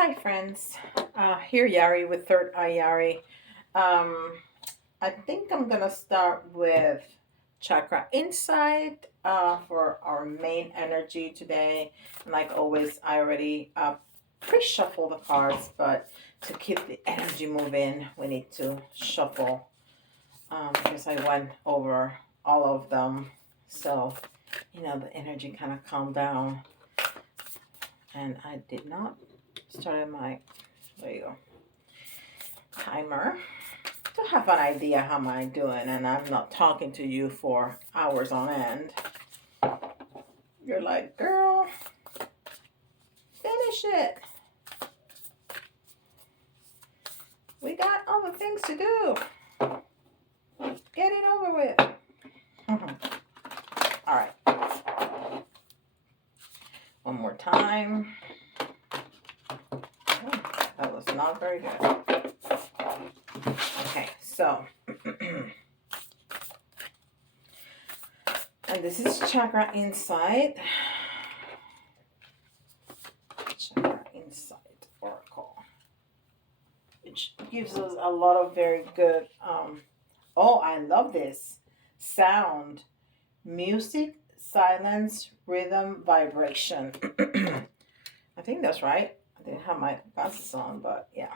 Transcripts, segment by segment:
Hi, friends. Here, Yari with Third Eye Yari. Um, I think I'm gonna start with Chakra Insight for our main energy today. And like always, I already pre-shuffle the cards, but to keep the energy moving, we need to shuffle because I went over all of them. So, the energy kind of calmed down. And I did not start my, there you go, timer to have an idea how am I doing, and I'm not talking to you for hours on end. You're like, girl, finish it. We got other things to do. Get it over with. All right. One more time. Oh, that was not very good. Okay, so and this is Chakra Insight. Chakra Insight Oracle, which gives us a lot of very good oh, I love this. Sound, music, silence, rhythm, vibration. I think that's right. I didn't have my glasses on, but yeah.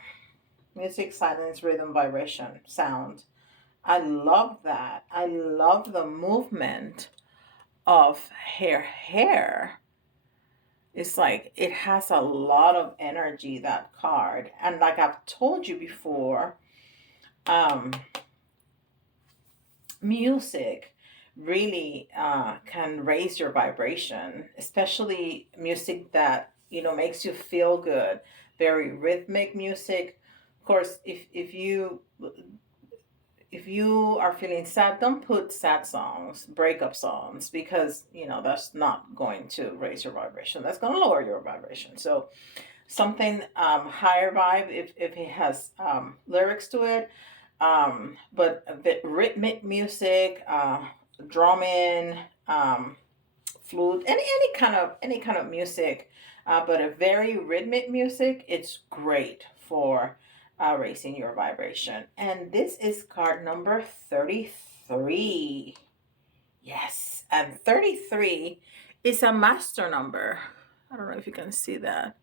Music, silence, rhythm, vibration, sound. I love that. I love the movement of hair. It's like it has a lot of energy, that card. And like I've told you before, um, music really can raise your vibration, especially music that makes you feel good. Very rhythmic music. Of course, if you are feeling sad, don't put sad songs, breakup songs, because that's not going to raise your vibration. That's going to lower your vibration. So something higher vibe, if it has lyrics to it, but a bit rhythmic music, drumming, flute, any kind of music, but a very rhythmic music. It's great for raising your vibration. And this is card number 33. Yes, and 33 is a master number. I don't know if you can see that.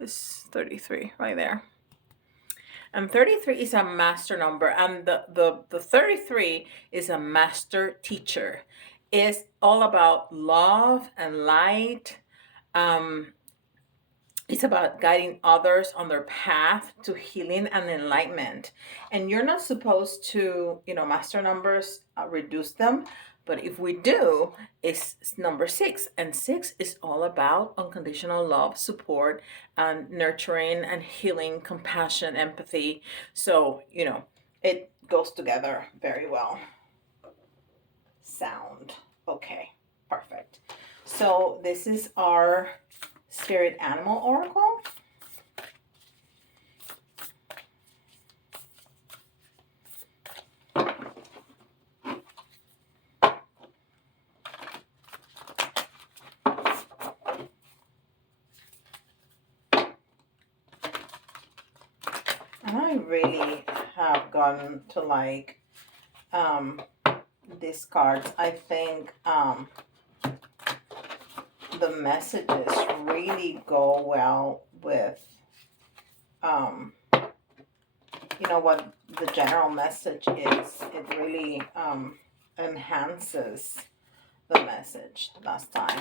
It's 33 right there. And 33 is a master number, and the 33 is a master teacher. It's all about love and light. Um, it's about guiding others on their path to healing and enlightenment. And you're not supposed to, master numbers, reduce them. But if we do, it's number 6. And 6 is all about unconditional love, support, and nurturing and healing, compassion, empathy. So, it goes together very well. Sound. Okay, perfect. So this is our spirit animal oracle. And I really have gotten to like these cards. I think the messages really go well with what the general message is. It really enhances the message last time.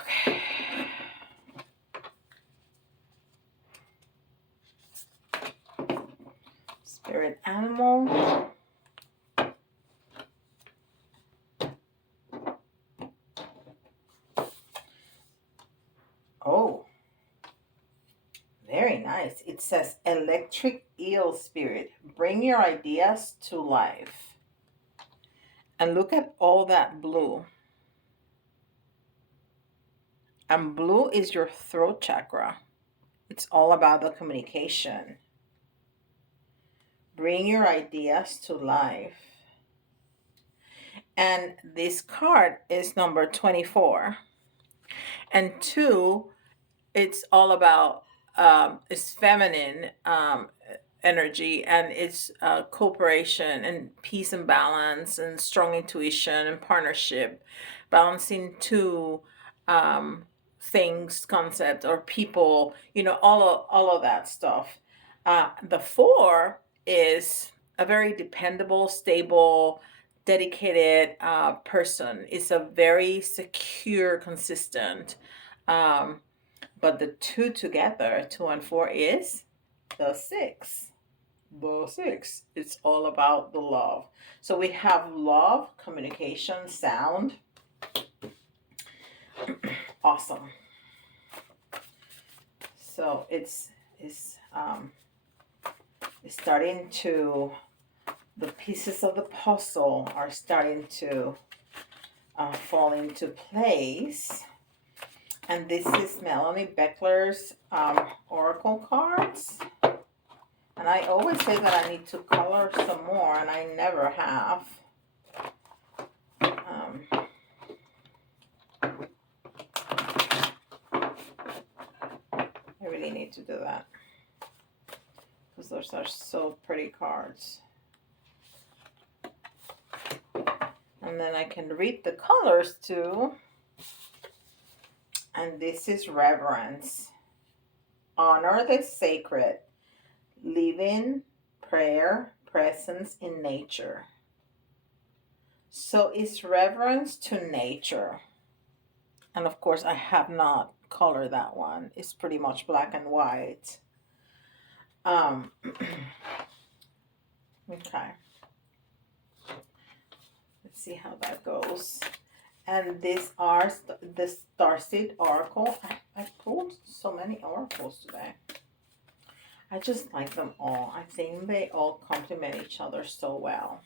Okay. Spirit animal. Oh, very nice. It says electric eel spirit. Bring your ideas to life. And look at all that blue. And blue is your throat chakra. It's all about the communication. Bring your ideas to life. And this card is number 24. And two, it's all about it's feminine energy, and it's cooperation and peace and balance and strong intuition and partnership, balancing two um, things, concept or people, all of that stuff. The four is a very dependable, stable, dedicated person. It's a very secure, consistent. Um, but the two together, two and four, is the six. The six. It's all about the love. So we have love, communication, sound. Awesome. So it's starting to, the pieces of the puzzle are starting to fall into place. And this is Melanie Beckler's Oracle cards. And I always say that I need to color some more, and I never have. I really need to do that, because those are so pretty cards. And then I can read the colors too. And this is reverence. Honor the sacred. Living, prayer, presence in nature. So it's reverence to nature. And of course, I have not colored that one. It's pretty much black and white. Okay. Let's see how that goes. And these are the Starseed Oracle. I pulled so many oracles today. I just like them all. I think they all complement each other so well.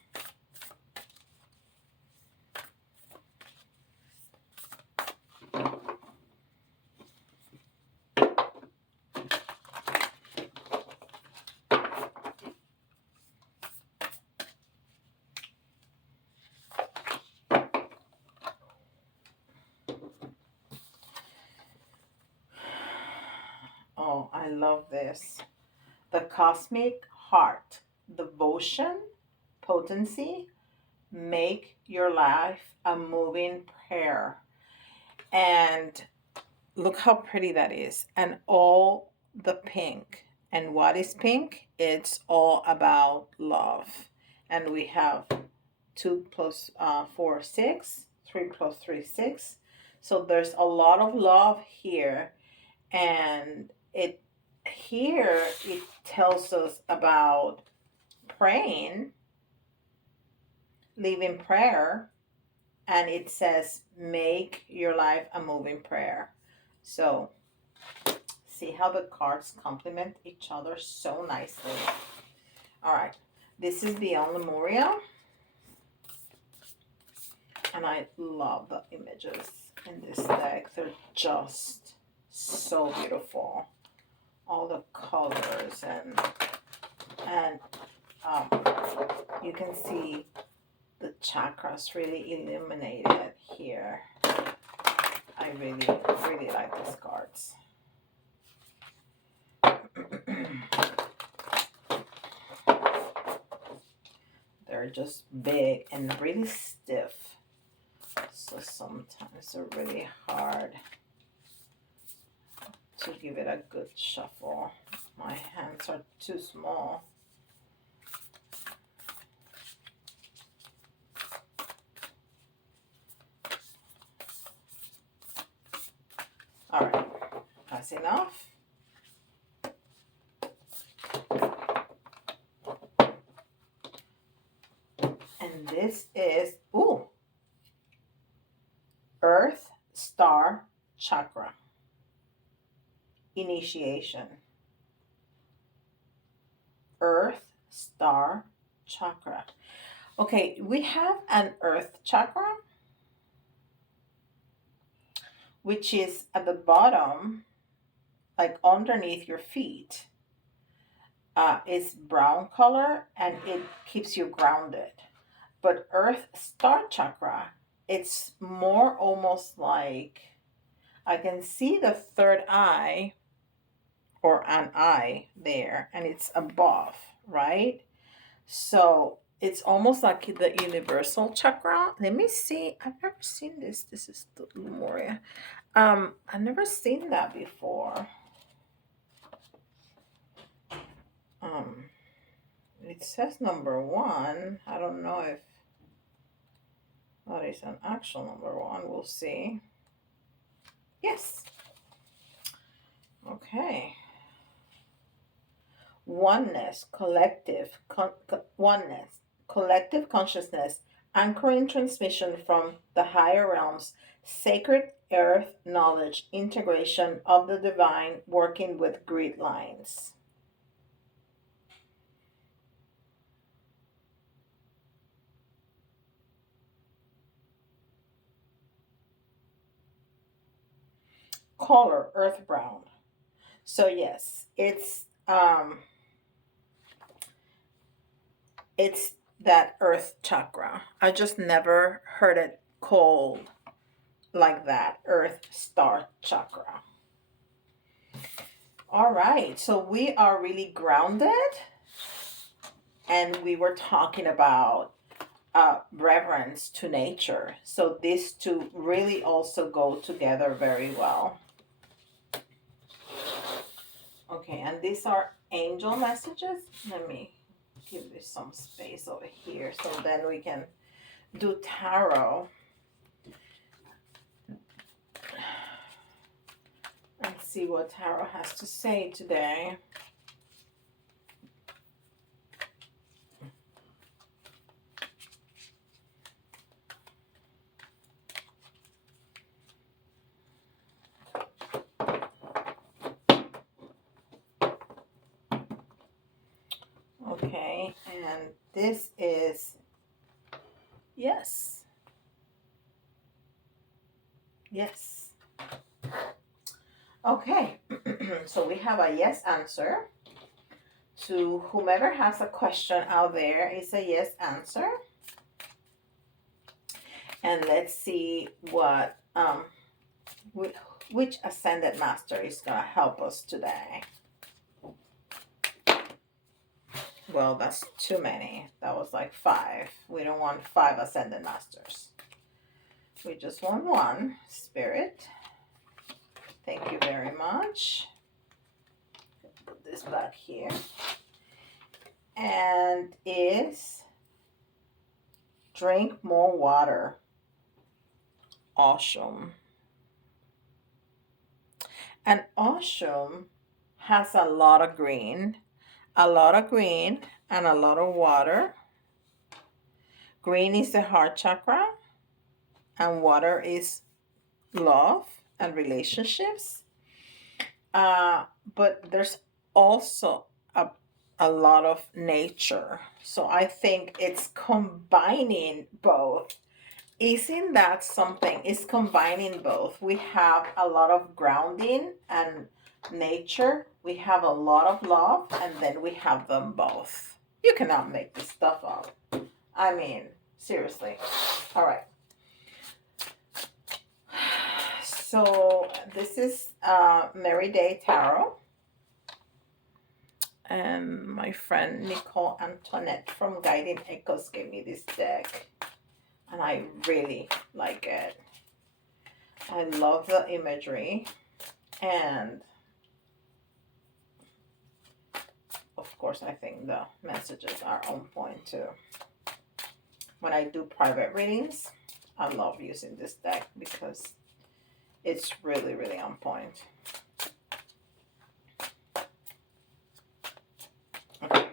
Oh, I love this. The Cosmic Heart. Devotion, potency, make your life a moving prayer. And look how pretty that is. And all the pink. And what is pink? It's all about love. And we have 2 plus 4, 6. 3 plus 3, 6. So there's a lot of love here. And it tells us about praying, leaving prayer, and it says make your life a moving prayer. So see how the cards complement each other so nicely. All right, this is Beyond Lemuria, and I love the images in this deck. They're just so beautiful. All the colors and you can see the chakras really illuminated here. I really, really like these cards. They're just big and really stiff. So sometimes they're really hard to give it a good shuffle. My hands are too small. All right, that's enough. And this is, Earth Star Chakra. Initiation. Earth Star Chakra. Okay, we have an Earth Chakra. which is at the bottom, like underneath your feet. It's brown color and it keeps you grounded. But Earth Star Chakra, it's more almost like I can see the third eye or an eye there, and it's above, right? So it's almost like the universal chakra. Let me see. I've never seen this. This is the Lemuria. I've never seen that before. Um, it says number one. I don't know if that is an actual number one. We'll see. Yes. Okay. Oneness, oneness, collective consciousness, anchoring transmission from the higher realms, sacred earth knowledge, integration of the divine, working with grid lines. Color, earth brown. So yes, it's that earth chakra. I just never heard it called like that, earth star chakra. All right, so we are really grounded, and we were talking about reverence to nature. So these two really also go together very well. Okay, and these are angel messages. Let me give this some space over here so then we can do tarot and see what tarot has to say today. Okay, and this is yes. Yes. Okay, so we have a yes answer. To whomever has a question out there, it's a yes answer. And let's see what which ascended master is gonna help us today. Well, that's too many. That was like 5. We don't want 5 ascended masters. We just want 1. Spirit, thank you very much. Put this back here. And is drink more water. Awesome. And Oshum has a lot of green and a lot of water. Green is the heart chakra, and water is love and relationships. But there's also a lot of nature. So I think it's combining both. Isn't that something? It's combining both. We have a lot of grounding and nature. We have a lot of love, and then we have them both. You cannot make this stuff up. I mean, seriously. All right. So this is Mary Day Tarot. And my friend Nicole Antoinette from Guiding Echoes gave me this deck. And I really like it. I love the imagery. And of course, I think the messages are on point too. When I do private readings, I love using this deck because it's really, really on point. Okay.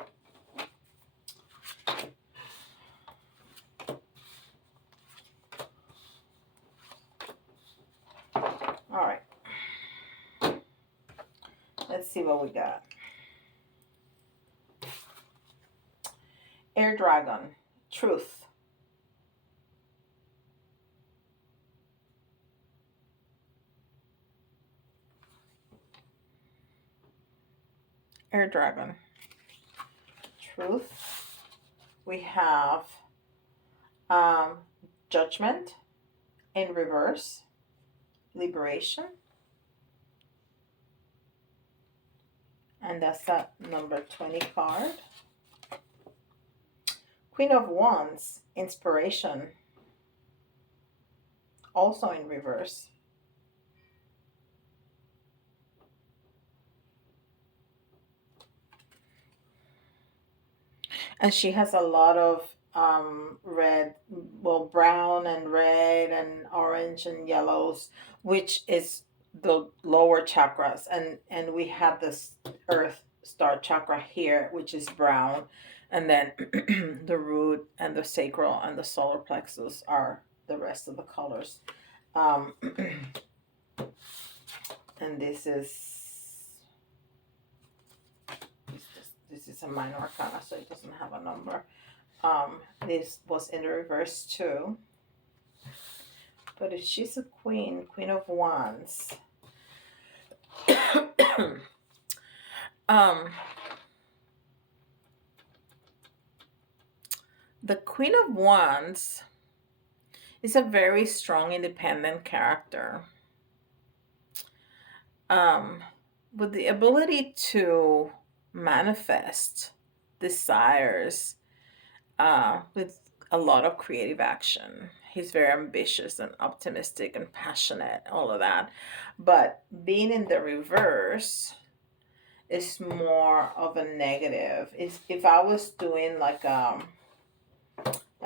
All right. Let's see what we got. Air Dragon, truth. Air Dragon. Truth. We have um, Judgment in reverse. Liberation. And that's that number 20 card. Queen of Wands. Inspiration. Also in reverse. And she has a lot of red, well, brown and red and orange and yellows, which is the lower chakras. And we have this earth star chakra here, which is brown, and then the root and the sacral and the solar plexus are the rest of the colors. um, and this is a minor arcana, so it doesn't have a number. This was in the reverse too. But if she's a queen, Queen of Wands, the Queen of Wands is a very strong, independent character, with the ability to manifest desires with a lot of creative action. He's very ambitious and optimistic and passionate, all of that. But being in the reverse is more of a negative. If I was doing like a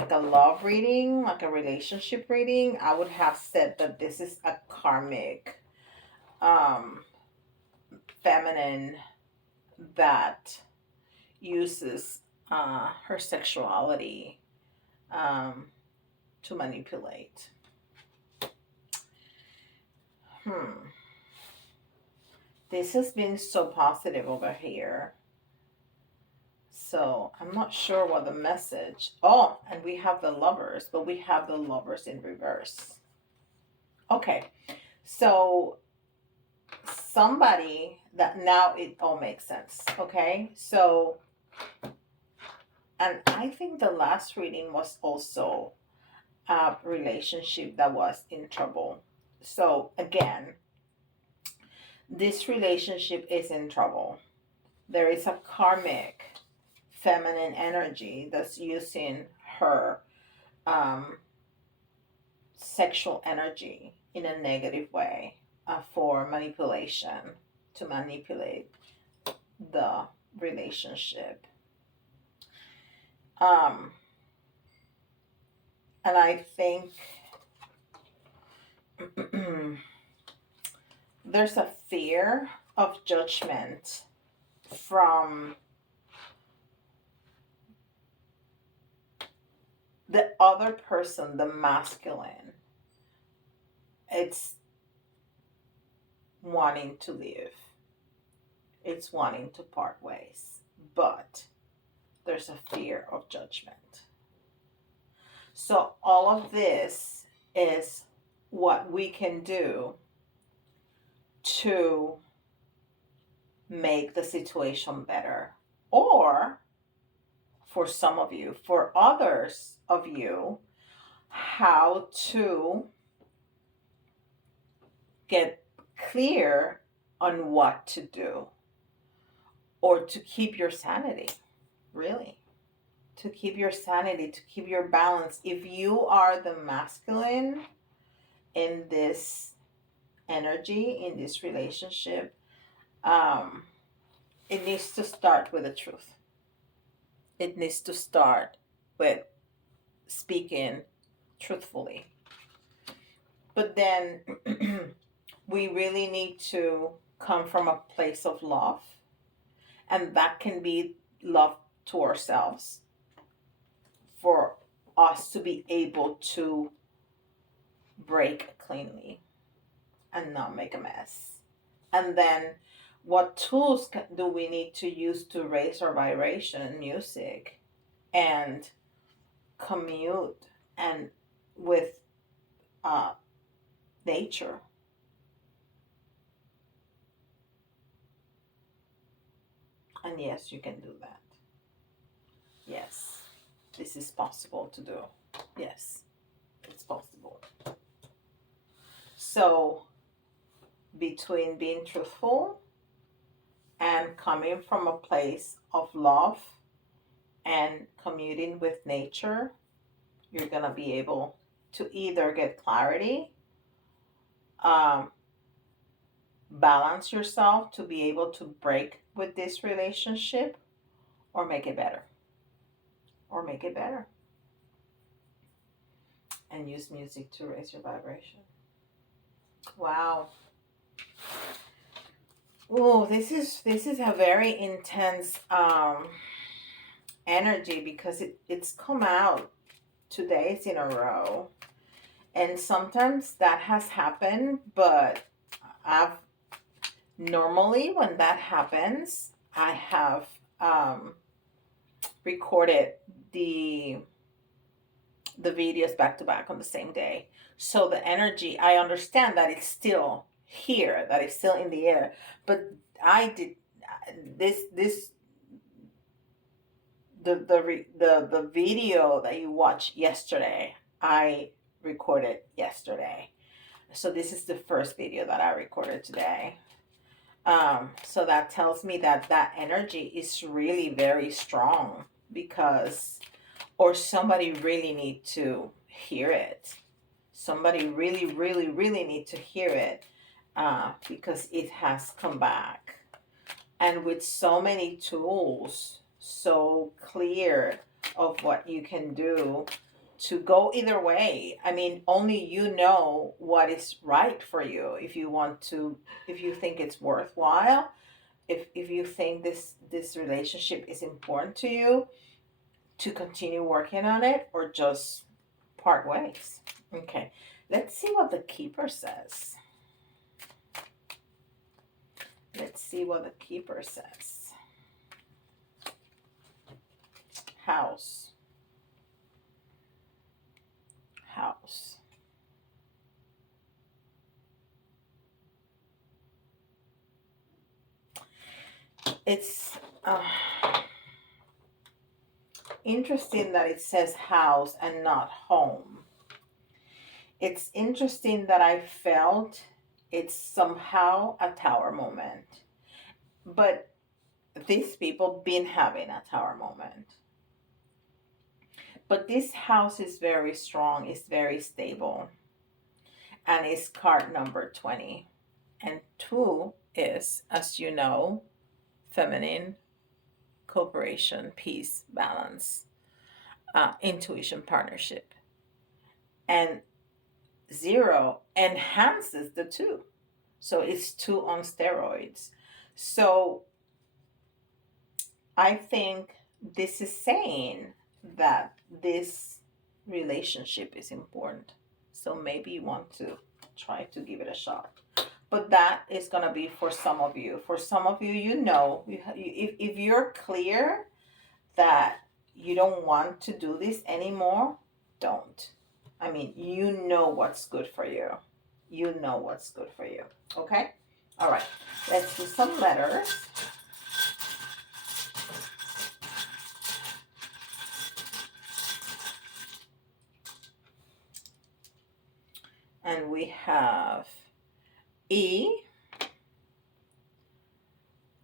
love reading, like a relationship reading, I would have said that this is a karmic um feminine that uses her sexuality um to manipulate. This has been so positive over here. So I'm not sure what the message. Oh, and we have the Lovers, but we have the Lovers in reverse. Okay, so somebody that now it all makes sense. Okay, so, and I think the last reading was also a relationship that was in trouble. So again, this relationship is in trouble. There is a karmic feminine energy that's using her sexual energy in a negative way for manipulation, to manipulate the relationship. And I think there's a fear of judgment from the other person, the masculine. It's wanting to leave, it's wanting to part ways, but there's a fear of judgment. So, all of this is what we can do to make the situation better. Or, for some of you, for others of you, how to get clear on what to do, or to keep your sanity, really. To keep your sanity, to keep your balance. If you are the masculine in this energy, in this relationship, it needs to start with the truth. It needs to start with speaking truthfully. But then we really need to come from a place of love, and that can be love to ourselves, for us to be able to break cleanly and not make a mess. And then what tools do we need to use to raise our vibration? Music, and commute, and with nature. And yes, you can do that. Yes, this is possible to do. Yes, it's possible. So, between being truthful and coming from a place of love and communing with nature, you're going to be able to either get clarity, um, balance yourself to be able to break with this relationship, or make it better. Or make it better. And use music to raise your vibration. Wow. Oh, this is a very intense energy because it's come out 2 days in a row. And sometimes that has happened, but I've normally when that happens, I have recorded the the videos back to back on the same day. So the energy, I understand that it's still here, that it's still in the air, but I did this the video that you watched yesterday, I recorded yesterday. So this is the first video that I recorded today. So that tells me that that energy is really very strong, because, or somebody really need to hear it. Somebody really, really, really need to hear it, because it has come back. And with so many tools, so clear of what you can do to go either way. I mean, only you know what is right for you. If you want to, if you think it's worthwhile, if you think this relationship is important to you, to continue working on it, or just part ways. Okay, let's see what the keeper says. Let's see what the keeper says. House. House. It's interesting that it says house and not home. It's interesting that I felt it's somehow a tower moment. But these people been having a tower moment. But this house is very strong, it's very stable. And it's card number 20. And 2 is, as you know, feminine, cooperation, peace, balance, intuition, partnership. And 0 enhances the 2. So it's 2 on steroids. So I think this is saying that this relationship is important. So maybe you want to try to give it a shot. But that is going to be for some of you. For some of you, you know, if you're clear that you don't want to do this anymore, don't. I mean, you know what's good for you. You know what's good for you. Okay? All right. Let's do some letters. And we have E,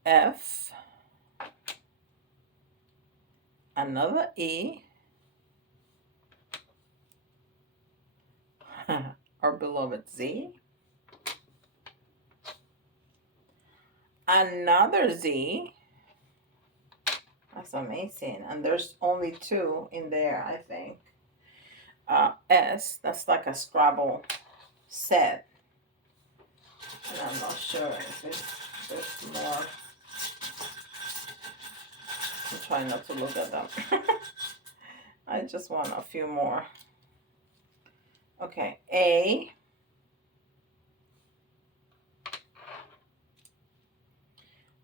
F, another E, our beloved Z, another Z. That's amazing. And there's only 2 in there, I think. S, that's like a Scrabble set. And I'm not sure if there's more. I'm trying not to look at them. I just want a few more. Okay, A.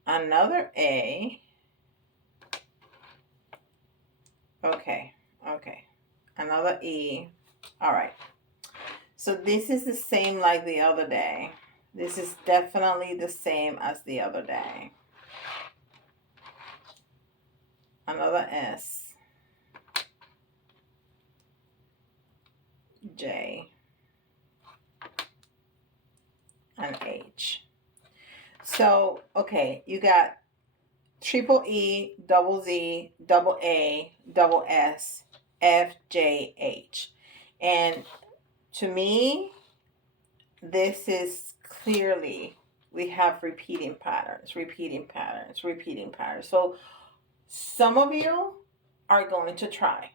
Another A. Okay, another E. All right. So this is the same like the other day. This is definitely the same as the other day. another S, J, and H. So, okay, you got triple E, double Z, double A, double S, F, J, H. And to me, this is clearly, we have repeating patterns, repeating patterns, repeating patterns. So some of you are going to try.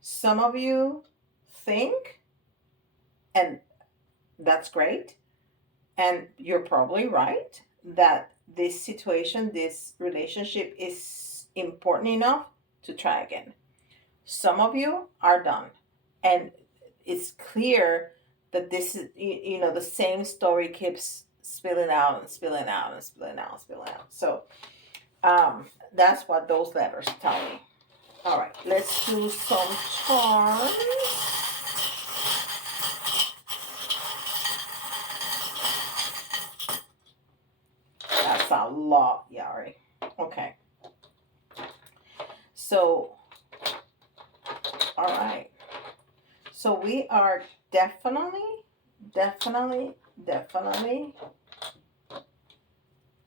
Some of you think, and that's great. And you're probably right that this situation, this relationship is important enough to try again. Some of you are done. And it's clear that this is, the same story keeps spilling out and spilling out and spilling out and spilling out. So that's what those letters tell me. All right, let's do some charms. That's a lot, Yari. Okay. So, all right. So we are definitely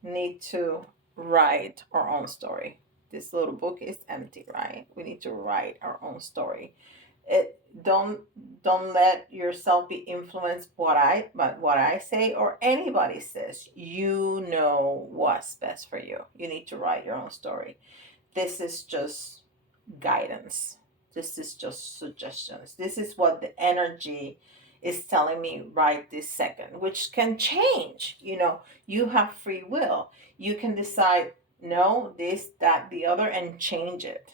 need to write our own story. This little book is empty, right? We need to write our own story. It don't let yourself be influenced by what I say or anybody says. You know what's best for you. You need to write your own story. This is just guidance. This is just suggestions. This is what the energy is telling me right this second, which can change. You have free will. You can decide, no, this, that, the other, and change it.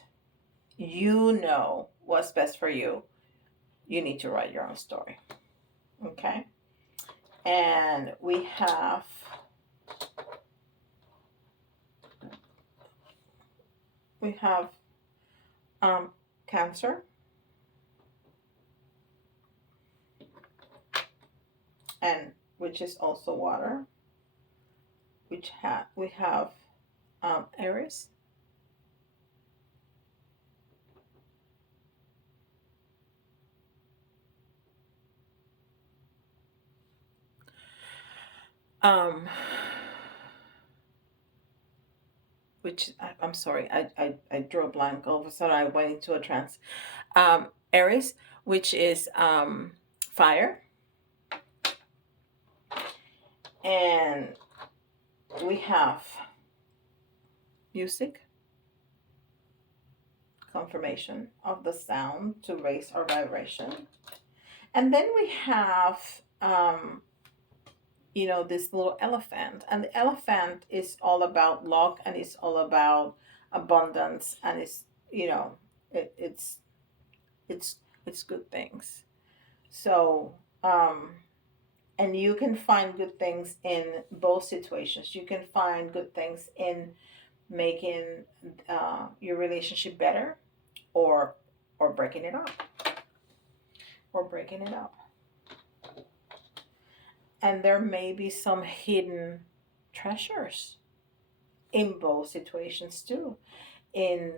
You know what's best for you. You need to write your own story. Okay? And we have Cancer, and which is also water. We have Aries, um, which I'm sorry, I drew a blank. All of a sudden, I went into a trance. Aries, which is fire, and we have music, confirmation of the sound to raise our vibration. And then we have, this little elephant. And the elephant is all about luck and it's all about abundance. And it, it's, it's, it's good things. So, and you can find good things in both situations. You can find good things in making your relationship better, or breaking it up, or breaking it up. And there may be some hidden treasures in both situations too, in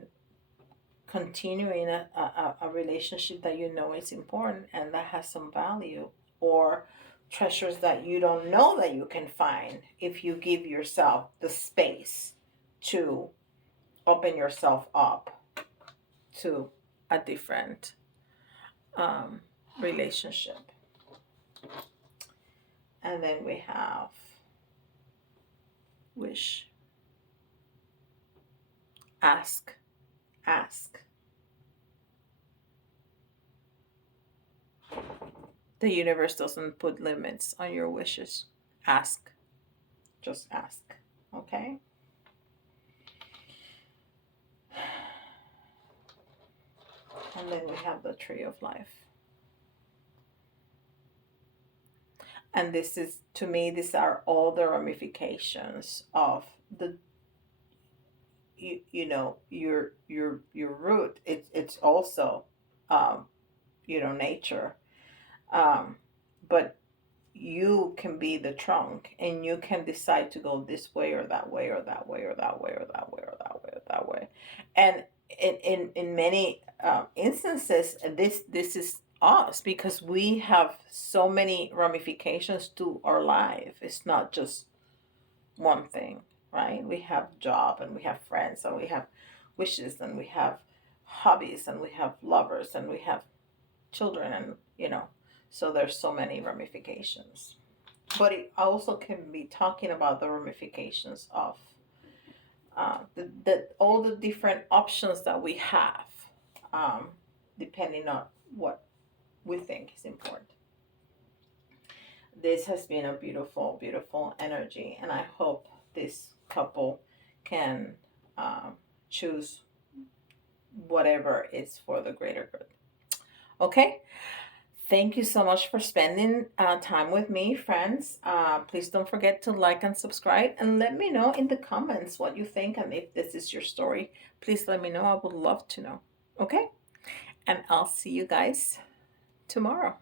continuing a relationship that you know is important and that has some value, or treasures that you don't know that you can find if you give yourself the space to open yourself up to a different relationship. And then we have wish, ask. The universe doesn't put limits on your wishes. Ask. Just ask. Okay? And then we have the tree of life. And this is, to me, these are all the ramifications of the your root. It's also nature. But you can be the trunk and you can decide to go this way or that way or that way or that way or that way or that way or that way. And in many instances, this is us, because we have so many ramifications to our life. It's not just one thing, right? We have job, and we have friends, and we have wishes, and we have hobbies, and we have lovers, and we have children, and so there's so many ramifications. But it also can be talking about the ramifications of the all the different options that we have, um, depending on what we think is important. This has been a beautiful, beautiful energy, and I hope this couple can um, choose whatever is for the greater good. Okay. Thank you so much for spending time with me, friends. Please don't forget to like and subscribe, and let me know in the comments what you think, and if this is your story, please let me know. I would love to know. Okay? And I'll see you guys tomorrow.